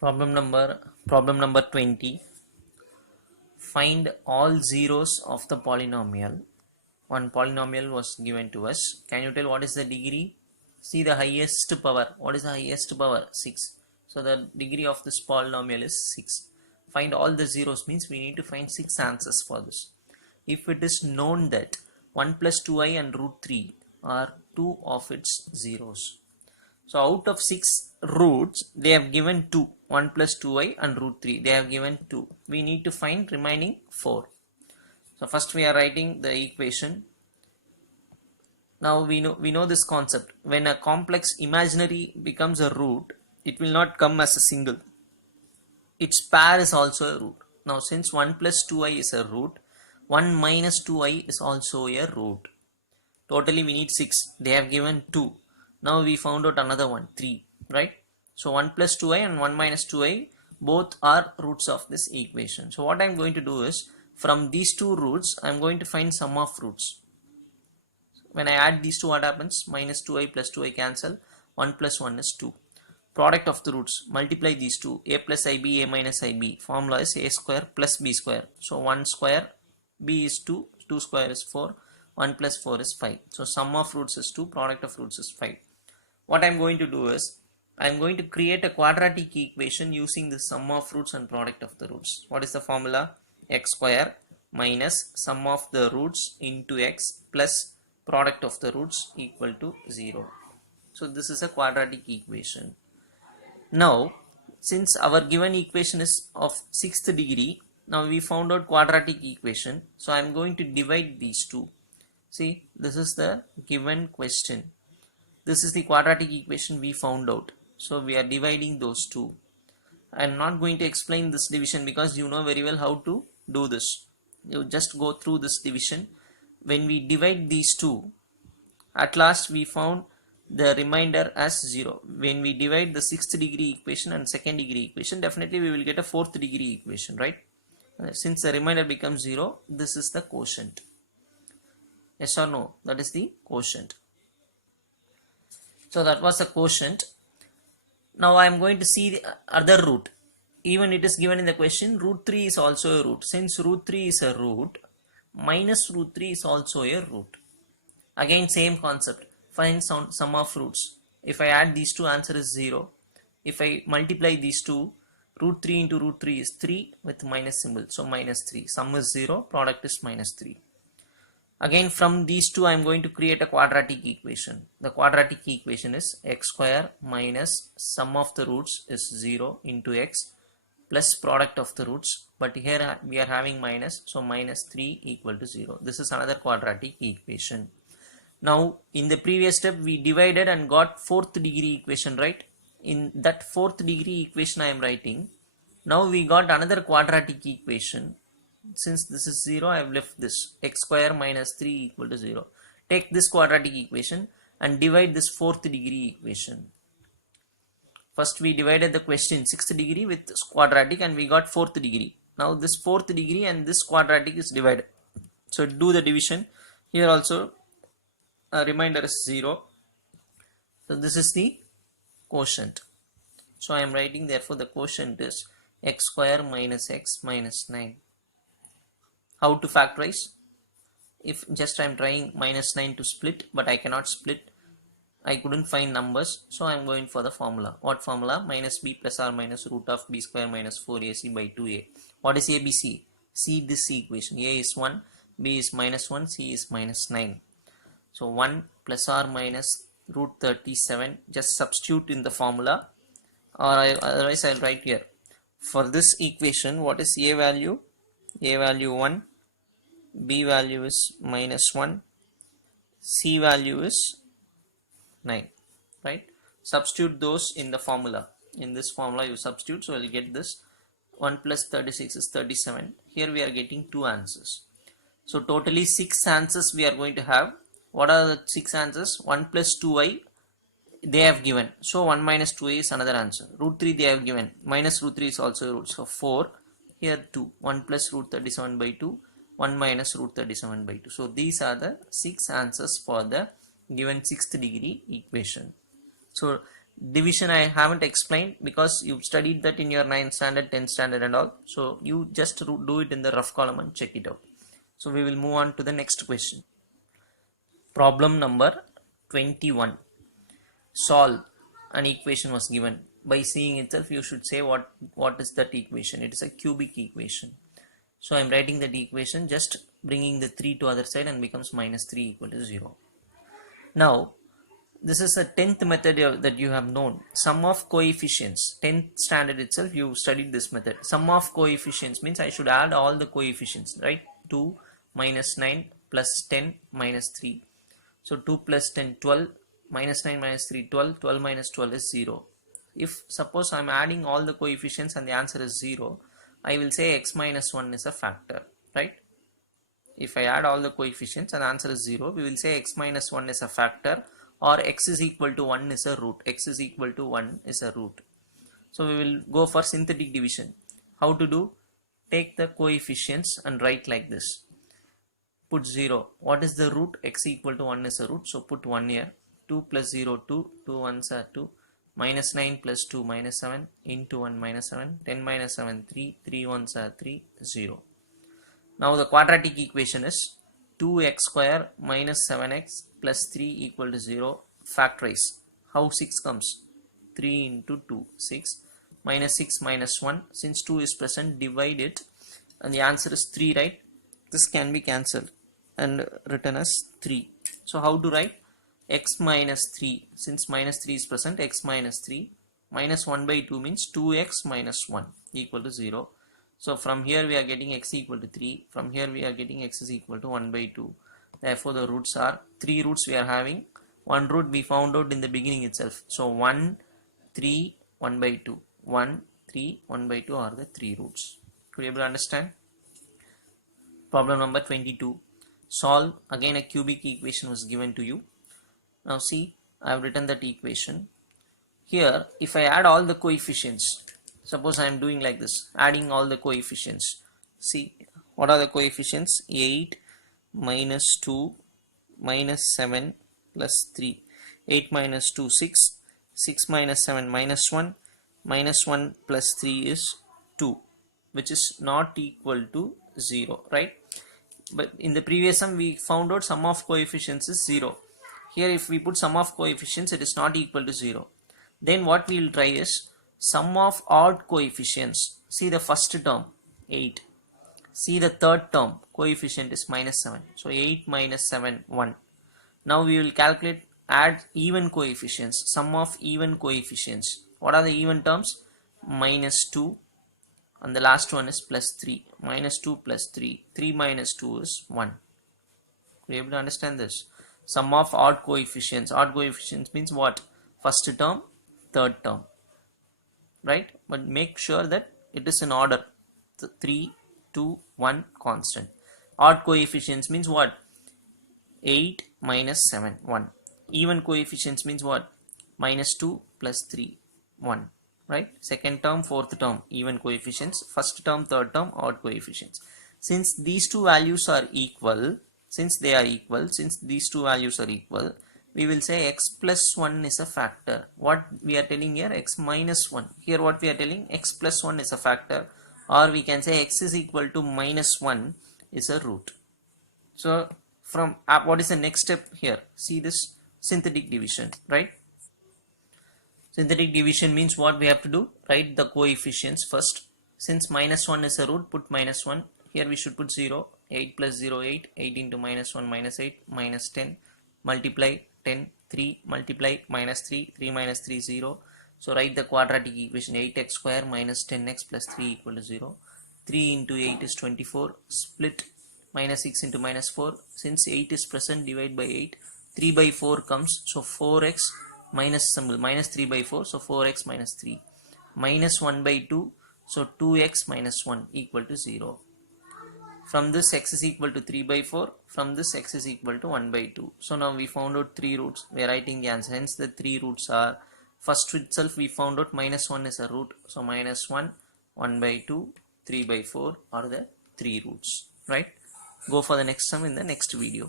Problem number 20. Find all zeros of the polynomial. One polynomial was given to us. Can you tell what is the degree? See the highest power. What is the highest power? 6. So the degree of this polynomial is 6. Find all the zeros means we need to find 6 answers for this. If it is known that 1 plus 2i and root 3 are 2 of its zeros. So out of 6 roots, they have given 2. 1 plus 2i and root 3. They have given 2. We need to find remaining 4. So first we are writing the equation. Now we know this concept. When a complex imaginary becomes a root, it will not come as a single. Its pair is also a root. Now since 1 plus 2i is a root, 1 minus 2i is also a root. Totally we need 6. They have given 2. Now we found out another one, 3, right? So 1 plus 2i and 1 minus 2i both are roots of this equation. So what I am going to do is, from these two roots, I am going to find sum of roots. When I add these two, what happens? Minus 2i plus 2i cancel. 1 plus 1 is 2. Product of the roots, multiply these two. A plus ib, a minus ib. Formula is a square plus b square. So 1 square, b is 2, 2 square is 4. 1 plus 4 is 5. So sum of roots is 2, product of roots is 5. What I am going to do is, I am going to create a quadratic equation using the sum of roots and product of the roots. What is the formula? X square minus sum of the roots into x plus product of the roots equal to 0. So this is a quadratic equation. Now, since our given equation is of 6th degree, now we found out quadratic equation. So I am going to divide these two. See, this is the given question. This is the quadratic equation we found out. So we are dividing those two. I am not going to explain this division because you know very well how to do this. You just go through this division. When we divide these two, at last we found the remainder as 0. When we divide the 6th degree equation and 2nd degree equation, definitely we will get a 4th degree equation, right? Since the remainder becomes 0, this is the quotient. Yes or no? That is the quotient. So that was the quotient. Now I am going to see the other root. Even it is given in the question, root 3 is also a root. Since root 3 is a root, minus root 3 is also a root. Again same concept. Find sum of roots. If I add these two, answer is 0. If I multiply these two, root 3 into root 3 is 3 with minus symbol. So minus 3. Sum is 0. Product is minus 3. Again from these two I am going to create a quadratic equation. The quadratic equation is x square minus sum of the roots is 0 into x plus product of the roots. But here we are having minus, so minus 3 equal to 0. This is another quadratic equation. Now in the previous step we divided and got 4th degree equation, right? In that 4th degree equation I am writing. Now we got another quadratic equation. Since this is 0, I have left this. X square minus 3 equal to 0. Take this quadratic equation and divide this 4th degree equation. First we divided the question 6th degree with quadratic and we got 4th degree. Now this 4th degree and this quadratic is divided. So do the division. Here also a remainder is 0. So this is the quotient. So I am writing therefore the quotient is x square minus x minus 9. How to factorize? If just I am trying minus 9 to split, but I cannot split. I couldn't find numbers, so I am going for the formula. What formula? Minus b plus or minus root of b square minus 4ac by 2a. What is abc? See this equation. A is 1, b is minus 1, c is minus 9. So 1 plus or minus root 37. Just substitute in the formula, or otherwise I will write here. For this equation, what is a value? A value 1. B value is minus 1, C value is 9, right? Substitute those in the formula. In this formula you substitute, so you will get this. 1 plus 36 is 37. Here we are getting 2 answers. So totally 6 answers we are going to have. What are the 6 answers? 1 plus 2i they have given. So 1 minus 2i is another answer. Root 3 they have given. Minus root 3 is also a root. So 4. Here 2. 1 plus root 37 by 2. 1 minus root 37 by 2. So these are the 6 answers for the given 6th degree equation. So Division I haven't explained because you've studied that in your 9th standard, 10th standard and all. So you just do it in the rough column and check it out. So we will move on to the next question. Problem number 21. Solve an equation was given. By seeing itself, you should say what is that equation. It is a cubic equation. So I am writing that equation, just bringing the 3 to other side and becomes minus 3 equal to 0. Now, this is the 10th method that you have known. Sum of coefficients. 10th standard itself you studied this method. Sum of coefficients means I should add all the coefficients, right? 2 minus 9 plus 10 minus 3. So 2 plus 10, 12, minus 9 minus 3, 12, 12 minus 12 is 0. If suppose I am adding all the coefficients and the answer is 0, I will say x minus 1 is a factor, right? If I add all the coefficients and the answer is 0, we will say x minus 1 is a factor, or x is equal to 1 is a root. X is equal to 1 is a root. So we will go for synthetic division. How to do? Take the coefficients and write like this. Put 0. What is the root? X equal to 1 is a root. So put 1 here. 2 plus 0, 2. 2 ones are 2. Minus 9 plus 2 minus 7. Into 1 minus 7. 10 minus 7 3. 3 ones are 3. 0. Now the quadratic equation is 2x square minus 7x plus 3 equal to 0. Factorize. How 6 comes? 3 into 2. 6. Minus 6 minus 1. Since 2 is present, divide it. And the answer is 3, right? This can be cancelled and written as 3. So how to write? X minus 3. Since minus 3 is present, x minus 3. Minus 1 by 2 means 2x minus 1 equal to 0. So from here we are getting x equal to 3. From here we are getting x is equal to 1 by 2. Therefore the roots are 3 roots we are having. One root we found out in the beginning itself. So 1, 3, 1 by 2. 1, 3, 1 by 2 are the 3 roots. Could you able to understand? Problem number 22. Solve. Again a cubic equation was given to you. Now see, I have written that equation. Here if I add all the coefficients, suppose I am doing like this, adding all the coefficients. See, what are the coefficients? 8 minus 2 minus 7 plus 3. 8 minus 2, 6. 6 minus 7 minus 1. Minus 1 plus 3 is 2, which is not equal to 0, right? But in the previous sum we found out sum of coefficients is 0. Here if we put sum of coefficients, it is not equal to 0. Then what we will try is sum of odd coefficients. See the first term 8. See the third term, coefficient is minus 7. So 8 minus 7, 1. Now we will calculate, add even coefficients, sum of even coefficients. What are the even terms? Minus 2 and the last one is plus 3. Minus 2 plus 3. 3 minus 2 is 1. Are you able to understand this? Sum of odd coefficients. Odd coefficients means what? First term, third term. Right? But make sure that it is in order. 3, 2, 1 constant. Odd coefficients means what? 8 minus 7, 1. Even coefficients means what? Minus 2 plus 3, 1. Right? Second term, fourth term, even coefficients. First term, third term, odd coefficients. Since these two values are equal, since these two values are equal, we will say x plus 1 is a factor. What we are telling here? X minus 1. Here what we are telling? X plus 1 is a factor. Or we can say x is equal to minus 1 is a root. So from what is the next step here? See this synthetic division, right? Synthetic division means what we have to do? Write the coefficients first. Since minus 1 is a root, put minus 1. Here we should put 0. 8 plus 0, 8. 8 into minus 1, minus 8, minus 10. Multiply 10, 3. Multiply minus 3, 3 minus 3, 0. So write the quadratic equation. 8x square minus 10x plus 3 equal to 0. 3 into 8 is 24. Split minus 6 into minus 4. Since 8 is present, divide by 8. 3 by 4 comes. So 4x minus symbol, minus 3 by 4. So 4x minus 3. Minus 1 by 2. So 2x minus 1 equal to 0. From this x is equal to 3 by 4. From this x is equal to 1 by 2. So now we found out 3 roots. We are writing the answer. Hence the 3 roots are, first itself we found out minus 1 is a root. So minus 1, 1 by 2, 3 by 4 are the 3 roots. Right? Go for the next sum in the next video.